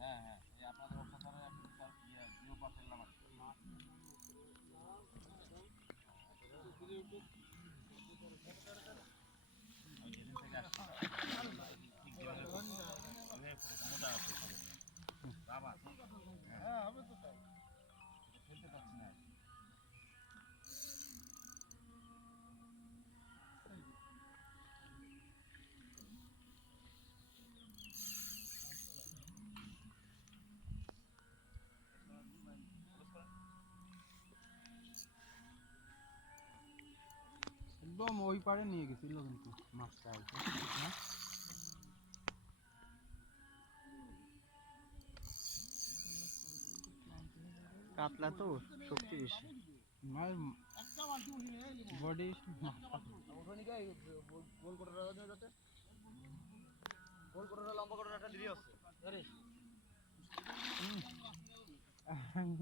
হ্যাঁ হ্যাঁ, এই আপনাদের ওখানে জিও পা ফেললাম আর আমি যেদিন থেকে আসছি হ্যাঁ হবে তো তাই ফেলতে পারছি না। একদম ওই পারে নিয়ে গেছিল কিন্তু মাছটা হ্যাঁ কাতলা তো শক্তি বেশি আর বডি গোল করে রাখা যাচ্ছে গোল করে লম্বা করে একটা দিবি আছে জানিস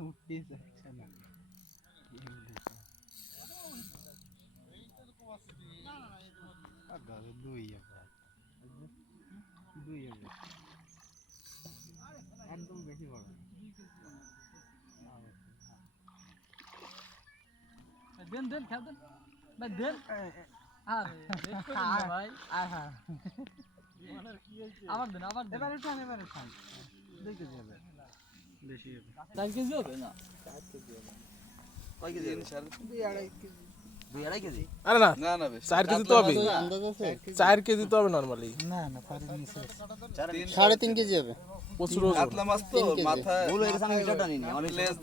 উঠতে যাচ্ছে না দুই একদম বেশি বড় দেন দেন খেল দেন ভাই দেন আরে লেট করে না ভাই আহা আবার দেন এবারে টান দেখতে যাবে বেশি হবে 4 কেজি হবে না কয় কেজি হবে 2.5 কেজি আরে না না না 4 কেজি তো হবে আন্দাজ আছে 4 কেজি তো হবে নরমালি না না পারে নিচে 3.5 কেজি হবে প্রচুর ওজন কাতলা মাছ তো মাথা ভুল হয়ে গেছে আমি ভিডিওটা নিইনি আমার